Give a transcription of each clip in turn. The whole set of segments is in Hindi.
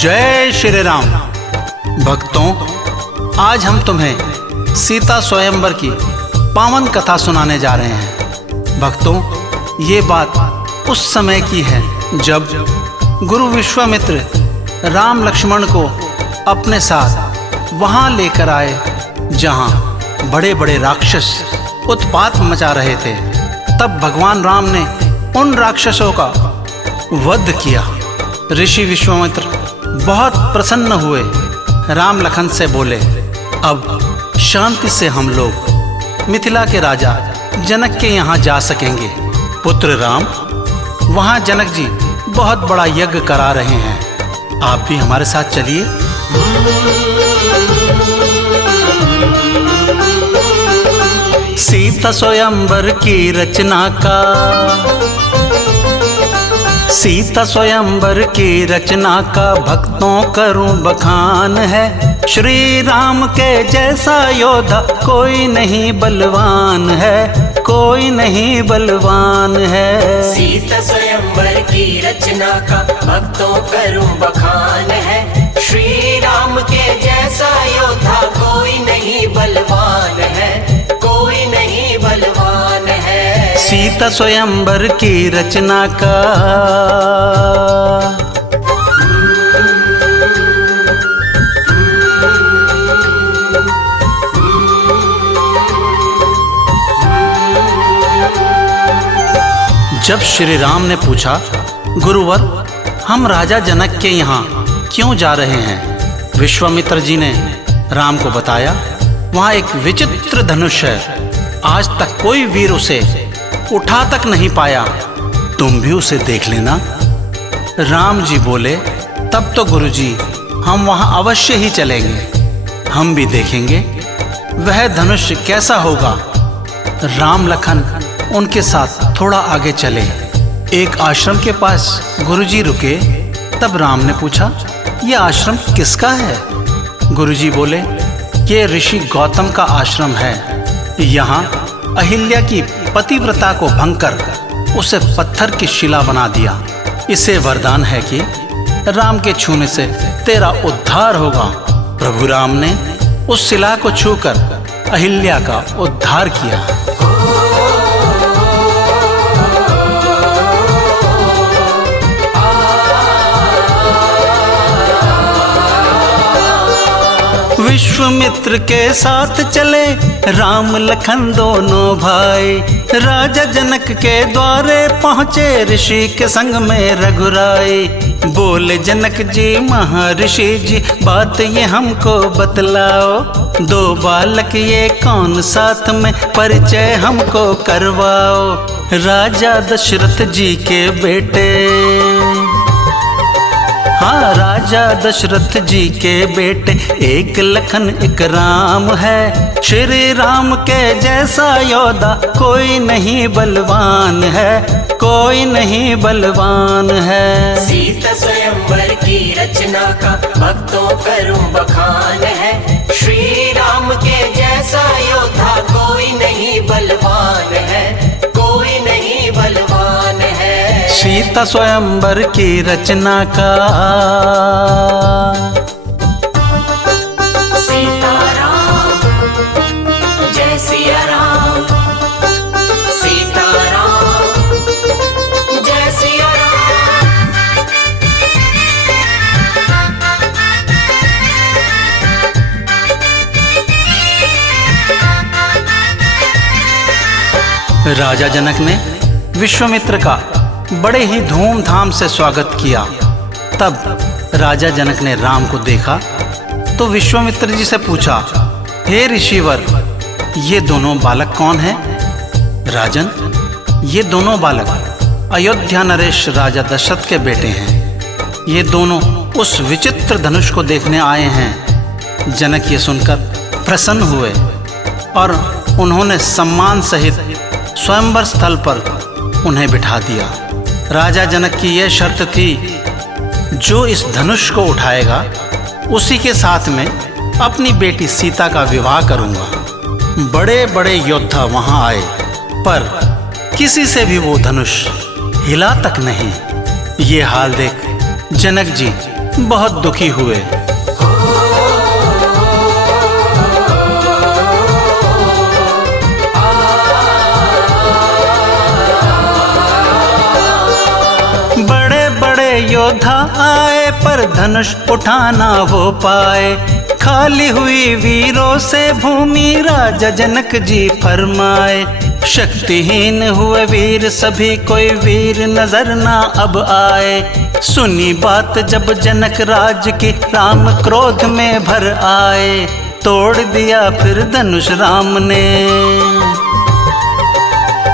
जय श्री राम। भक्तों, आज हम तुम्हें सीता स्वयंवर की पावन कथा सुनाने जा रहे हैं। भक्तों, ये बात उस समय की है जब गुरु विश्वामित्र राम लक्ष्मण को अपने साथ वहां लेकर आए जहां बड़े बड़े राक्षस उत्पात मचा रहे थे। तब भगवान राम ने उन राक्षसों का वध किया। ऋषि विश्वामित्र बहुत प्रसन्न हुए। राम लखन से बोले, अब शांति से हम लोग मिथिला के राजा जनक के यहाँ जा सकेंगे। पुत्र राम, वहाँ जनक जी बहुत बड़ा यज्ञ करा रहे हैं, आप भी हमारे साथ चलिए। सीता स्वयंवर की रचना का, सीता स्वयंवर की रचना का भक्तों करूं बखान है। श्री राम के जैसा योद्धा कोई नहीं बलवान है, कोई नहीं बलवान है। सीता स्वयंवर की रचना का भक्तों करूं बखान है। श्री राम के जैसा योद्धा कोई नहीं बलवान है, कोई नहीं बलवान है। सीता स्वयंवर की रचना का, जब श्री राम ने पूछा, गुरुवर, हम राजा जनक के यहाँ क्यों जा रहे हैं? विश्वामित्र जी ने राम को बताया, वहाँ एक विचित्र धनुष है, आज तक कोई वीर उसे उठा तक नहीं पाया, तुम भी उसे देख लेना। राम जी बोले, तब तो गुरुजी हम वहाँ अवश्य ही चलेंगे, हम भी देखेंगे वह धनुष कैसा होगा। राम लखन उनके साथ थोड़ा आगे चले। एक आश्रम के पास गुरुजी रुके। तब राम ने पूछा, यह आश्रम किसका है? गुरुजी बोले, ये ऋषि गौतम का आश्रम है। यहाँ अहिल्या की पतिव्रता को भंग कर उसे पत्थर की शिला बना दिया। इसे वरदान है कि राम के छूने से तेरा उद्धार होगा। प्रभु राम ने उस शिला को छूकर अहिल्या का उद्धार किया। विश्वामित्र के साथ चले राम लखन दोनों भाई। राजा जनक के द्वारे पहुँचे ऋषि के संग में रघुराई। बोले जनक जी, महर्षि जी, बात ये हमको बतलाओ। दो बालक ये कौन साथ में, परिचय हमको करवाओ। राजा दशरथ जी के बेटे, हाँ, राजा दशरथ जी के बेटे, एक लखन एक राम है। श्री राम के जैसा योद्धा कोई नहीं बलवान है, कोई नहीं बलवान है। सीता स्वयंवर की रचना का भक्तों करूं बखान है। श्री राम के जैसा योद्धा कोई नहीं बलवान है, कोई नहीं बलवान है। सीता स्वयंवर की रचना का, सीताराम जय सिया राम, सीताराम जय सिया राम। राजा जनक ने विश्वामित्र का बड़े ही धूमधाम से स्वागत किया। तब राजा जनक ने राम को देखा तो विश्वामित्र जी से पूछा, हे ऋषिवर, ये दोनों बालक कौन हैं? राजन, ये दोनों बालक अयोध्या नरेश राजा दशरथ के बेटे हैं। ये दोनों उस विचित्र धनुष को देखने आए हैं। जनक ये सुनकर प्रसन्न हुए और उन्होंने सम्मान सहित स्वयंवर स्थल पर उन्हें बिठा दिया। राजा जनक की यह शर्त थी, जो इस धनुष को उठाएगा उसी के साथ में अपनी बेटी सीता का विवाह करूंगा। बड़े बड़े योद्धा वहां आए, पर किसी से भी वो धनुष हिला तक नहीं। ये हाल देख जनक जी बहुत दुखी हुए। बड़े बड़े योद्धा आए पर धनुष उठा ना हो पाए, खाली हुई वीरों से भूमि राजा जनक जी फरमाए। शक्तिहीन हुए वीर सभी, कोई वीर नजर ना अब आए। सुनी बात जब जनक राज की, राम क्रोध में भर आए। तोड़ दिया फिर धनुष राम ने,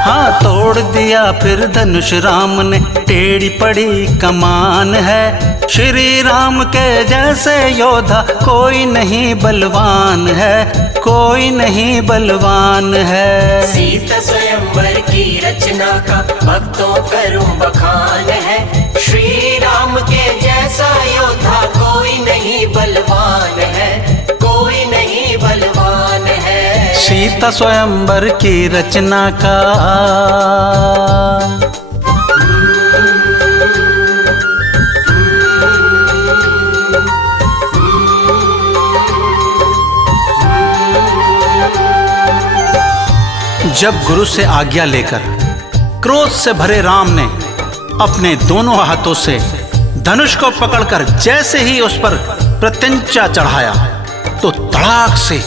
हाँ तोड़ दिया फिर धनुष राम ने। टेढ़ी पड़ी कमान है, श्री राम के जैसे योद्धा कोई नहीं बलवान है, कोई नहीं बलवान है। सीता स्वयंवर की रचना का भक्तों करूं बखान है, श्री राम के जैसा योद्धा कोई नहीं बलवान है, कोई नहीं बलवान है। सीता स्वयंवर की रचना का जब गुरु से आज्ञा लेकर क्रोध से भरे राम ने अपने दोनों हाथों से धनुष को पकड़कर जैसे ही उस पर प्रत्यंचा चढ़ाया तो तड़ाक से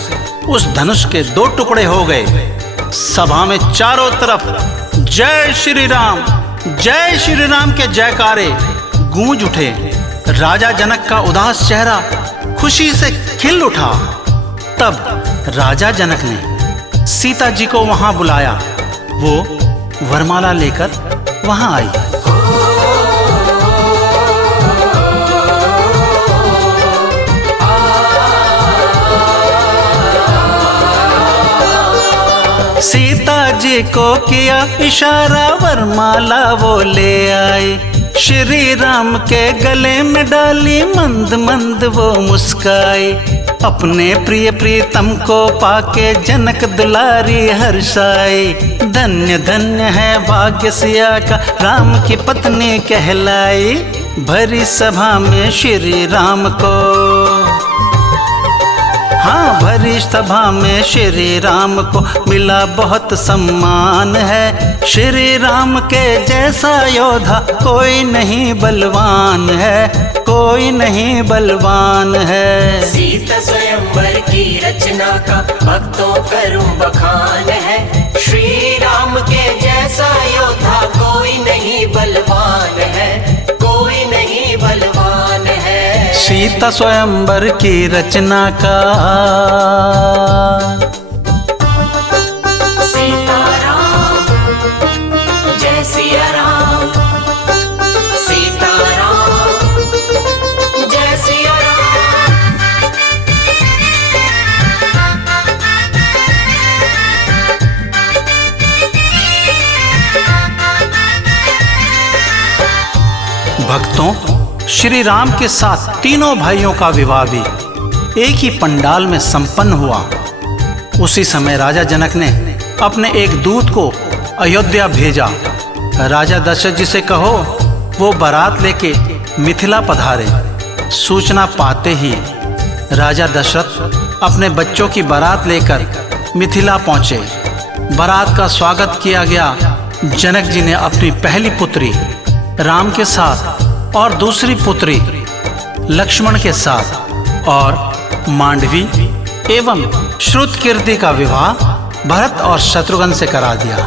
उस धनुष के 2 टुकड़े हो गए। सभा में चारों तरफ जय श्री राम के जयकारे गूंज उठे। राजा जनक का उदास चेहरा खुशी से खिल उठा। तब राजा जनक ने सीता जी को वहां बुलाया। वो वरमाला लेकर वहां आई। सीता जी को किया इशारा, वरमाला वो ले आए। श्री राम के गले में डाली, मंद मंद वो मुस्काए। अपने प्रिय प्रीतम को पाके जनक दुलारी हर्षाए। धन्य धन्य है भाग्य सिया का, राम की पत्नी कहलाई। भरी सभा में श्री राम को, हाँ भरी सभा में श्री राम को मिला बहुत सम्मान है। श्री राम के जैसा योद्धा कोई नहीं बलवान है, कोई नहीं बलवान है। सीता स्वयंवर की रचना का भक्तों करूं बखान है, श्री राम के जैसा योद्धा कोई नहीं बलवान है, कोई नहीं बलवान है। सीता स्वयंवर की रचना का सीताराम जय सिया राम, सीताराम जय सिया राम। भक्तों, श्री राम के साथ तीनों भाइयों का विवाह भी एक ही पंडाल में संपन्न हुआ। उसी समय राजा जनक ने अपने एक दूत को अयोध्या भेजा। राजा दशरथ जी से कहो वो बारात लेके मिथिला पधारे। सूचना पाते ही राजा दशरथ अपने बच्चों की बारात लेकर मिथिला पहुंचे। बारात का स्वागत किया गया। जनक जी ने अपनी पहली पुत्री राम के साथ और दूसरी पुत्री लक्ष्मण के साथ और मांडवी एवं श्रुतकीर्ति का विवाह भरत और शत्रुघ्न से करा दिया।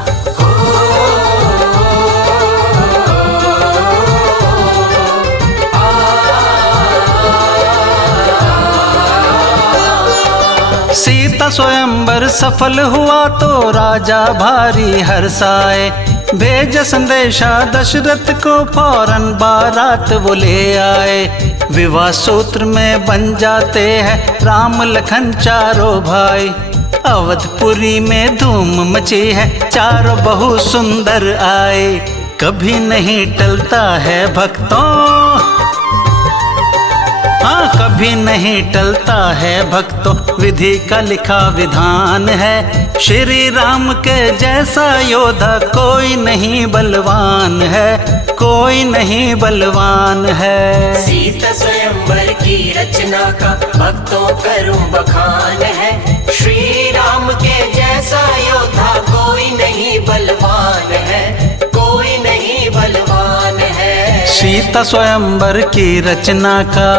सीता स्वयंवर सफल हुआ तो राजा भारी हर्षाए। भेज संदेशा दशरथ को, फौरन बारात वो ले आए। विवाह सूत्र में बन जाते हैं राम लखन चारों भाई। अवधपुरी में धूम मची है, चारों बहु सुंदर आए। कभी नहीं टलता है भक्तों, हाँ, कभी नहीं टलता है भक्तों, विधि का लिखा विधान है। श्री राम के जैसा योद्धा कोई नहीं बलवान है, कोई नहीं बलवान है। सीता स्वयंवर की रचना का भक्तों करूं बखान है। श्री राम के जैसा योद्धा कोई नहीं बलवान है, कोई नहीं बलवान है। सीता स्वयंवर की रचना का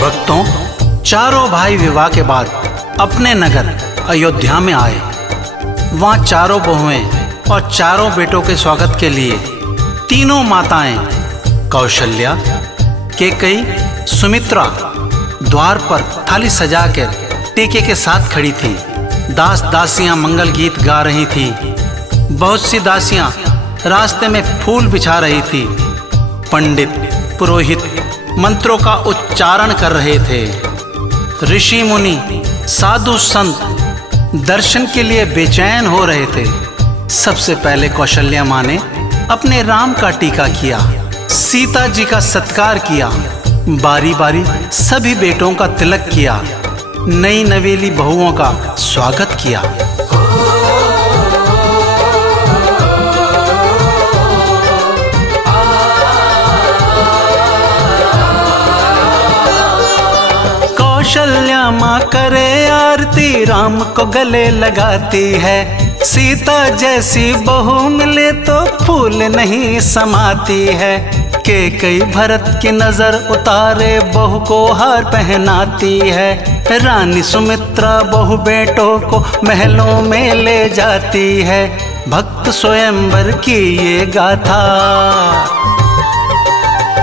भक्तों, चारों भाई विवाह के बाद अपने नगर अयोध्या में आए। वहाँ चारों बहुएं और चारों बेटों के स्वागत के लिए तीनों माताएं कौशल्या, कैकेयी, सुमित्रा द्वार पर थाली सजाकर टीके के साथ खड़ी थी। दास दासियां मंगल गीत गा रही थी। बहुत सी दासियां रास्ते में फूल बिछा रही थी। पंडित पुरोहित मंत्रों का उच्चारण कर रहे थे। ऋषि मुनि साधु संत दर्शन के लिए बेचैन हो रहे थे। सबसे पहले कौशल्या माँ ने अपने राम का टीका किया, सीता जी का सत्कार किया, बारी बारी सभी बेटों का तिलक किया, नई नवेली बहुओं का स्वागत किया। कौशल्या माँ करे आरती, राम को गले लगाती है। सीता जैसी बहू मिले तो फूल नहीं समाती है। कैकेयी भरत की नजर उतारे बहू को हार पहनाती है। रानी सुमित्रा बहू बेटों को महलों में ले जाती है। भक्त स्वयंवर की ये गाथा,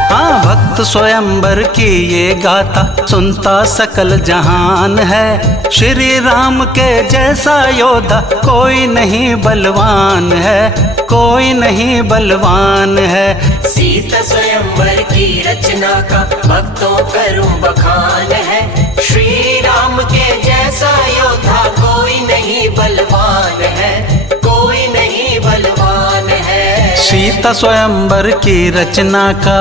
हाँ, भक्त स्वयंवर की ये गाथा सुनता सकल जहान है। श्री राम के जैसा योद्धा कोई नहीं बलवान है, कोई नहीं बलवान है। सीता स्वयंवर की रचना का भक्तों करूं बखान है। श्री राम के जैसा योद्धा कोई नहीं बलवान है, कोई नहीं बलवान है। सीता स्वयंवर की रचना का